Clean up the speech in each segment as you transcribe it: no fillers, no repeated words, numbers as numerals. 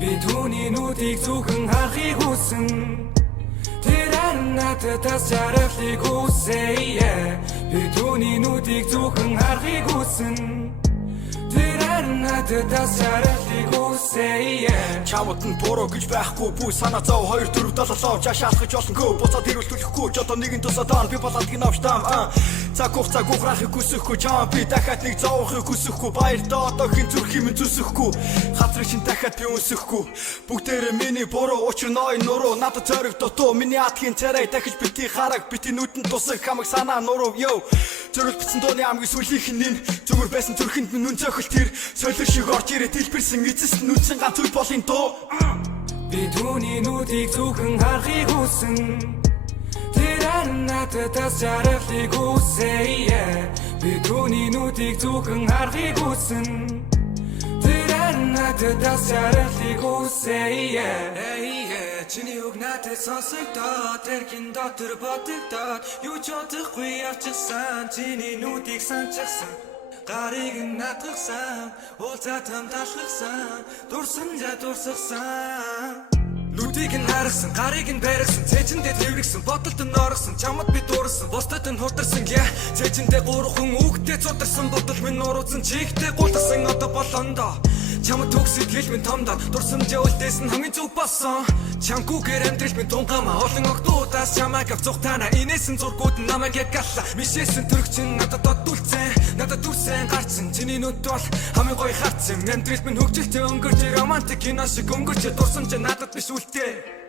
Би түүний нүдийг зөвхөн харахыг хүсэн. Тэр харин надад тас жаргалыг хүсэе. Би түүний нүдийг зөвхөн харахыг хүсэн. Тэр харин надад тас жаргалыг хүсэе. Чамд нь буруу гэж байхгүй бүх санаа зов 2 4 7 жаа шалгаж болонгүй буцаад ирүүлэхгүй ч одоо нэгэн тусаад би балантыг навштам цаг ухрахыг хүсэхгүй чам би дахиад нэг зовохыг хүсэхгүй баяртаа одоо хин зүрх юм зүсэхгүй хазрын шин дахиад би өнсөхгүй бүгдээрээ миний буруу учир ной нуруу надад зориг дутуу миний атхийн царай дахиж бити хараг бити нүдэн тусах хамаг санаа нуруу ёо зөрөл битсэн дууны амгийн сүлийнх нь зүгээр байсан зүрхэнд минь нүн цохол тэр солих шиг орж ирээ дэлбэрсэн эцэс нүдсэн ганц үл болын доо би түүний нүдийг зөвхөн харахыг хүсэн. Тэр харин надад тас жаргалыг хүсэе. Би түүний нүдийг зөвхөн харахыг хүсэн. Тэр харин надад тас жаргалыг хүсэе. Чиний үг надад сонсогдоод тэрхэн дотор бодогдоод юу ч бодохгүй явчихсан чиний нүдийг санчихсан гарыг наатгсан уулзаатам талхсан дурсахсан нүдийг нь харсан гарыг нь барьсан цээжиндээ тэрвэрсэн бодолд нь орсон чамд би дуурсан бусдад нь хутарсан цээжиндээ гурван үгтэй цударсан бодол минь нуурсан чихтэй гултсан одоо болондоо чамд төгс сэтгэл минь томдоо дурсамжаа үлдээсэн хамгийн зөв болсон чамгүйгээр амьдрал минь тунгамаа олон огтудаас чамайг авцух тана инээсэн зургууд нь намайг яг галла мишээсэн төрөгчин надад доддулцэн надад дүрсэн гарцсан чиний нүд бол хамгийн гоё харцсан амьдрал минь хөгжилтэй өнгөрч романтик кино шиг өнгөрч дурсамжаа надад биш үлдээ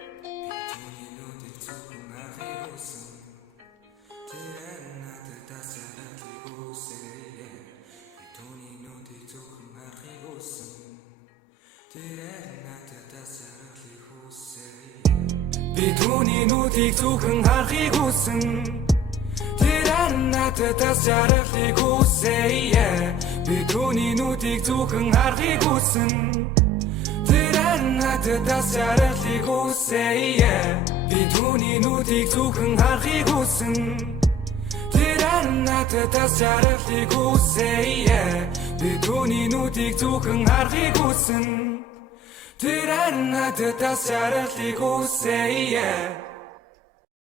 би түүний нүдийг зөвхөн харахыг хүсэн. Тэр харин надад тас жаргалыг хүсэе. Би түүний нүдийг зөвхөн харахыг хүсэн. Тэр харин надад тас жаргалыг хүсэе. Би түүний нүдийг зөвхөн харахыг хүсэн. Тэр харин надад тас жаргалыг хүсэе. Би түүний нүдийг зөвхөн харахыг хүсэн. Тэр харин надад тас жаргалыг хүсэе.